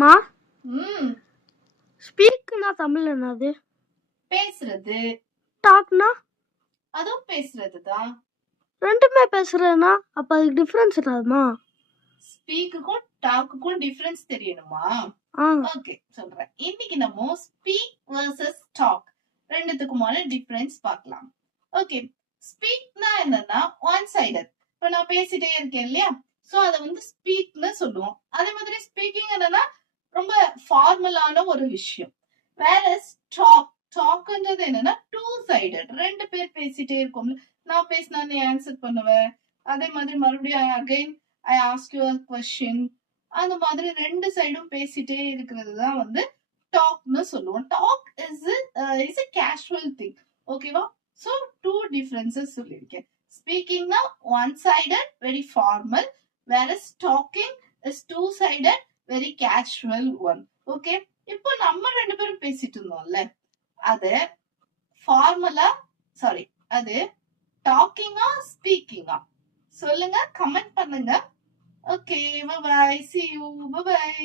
மா ம் ஸ்பீக்னா தமிழ் என்னது? பேசுறது. டாக்னா அதுவும் பேசுறது தான். ரெண்டுமே பேசுறதுனா அப்ப அதுக்கு டிஃபரன்ஸ் என்னதுமா? ஸ்பீக்குக்கும் டாக்குக்கும் டிஃபரன்ஸ் தெரியணுமா? ஓகே சொல்றேன். இன்னைக்கு நம்ம ஸ்பீக் வர்சஸ் டாக் ரெண்டுத்துக்குமான டிஃபரன்ஸ் பார்க்கலாம். ஓகே, ஸ்பீக்னா என்னன்னா ஒன் சைடட். இப்ப நான் பேசிட்டே இருக்கேன் இல்லையா, சோ அத வந்து ஸ்பீக்னு சொல்லுவோம். அதே மாதிரி ஸ்பீக்கிங் என்னன்னா ரொம்ப ஃபார்மலான ஒரு விஷயம். வேற டாக்ன்றது என்னன்னா டூ சைடட். ரெண்டு பேர் பேசிட்டே இருக்கோம்ல, நான் பேசினா நீ ஆன்சர் பண்ணுவேன், அதே மாதிரி மறுபடியும் again I ask you a question. அந்த மாதிரி ரெண்டு சைடும் பேசிட்டே இருக்கிறது தான் வந்து டாக்னு சொல்லுவோம். Talk is a casual thing. ஓகேவா? சோ டூ டிஃபரன்சஸ் சொல்லியிருக்கேன். ஸ்பீக்கிங்னா one sided very formal, whereas talking is two sided very casual one. Okay, இப்போ நம்ம ரெண்டு பேரும் பேசிட்டு இருந்தோம்ல, அது ஃபார்மலா சாரி அது டாக்கிங்கா ஸ்பீக்கிங்கா சொல்லுங்க, கமெண்ட் பண்ணுங்க. Okay, bye bye. See you. Bye bye.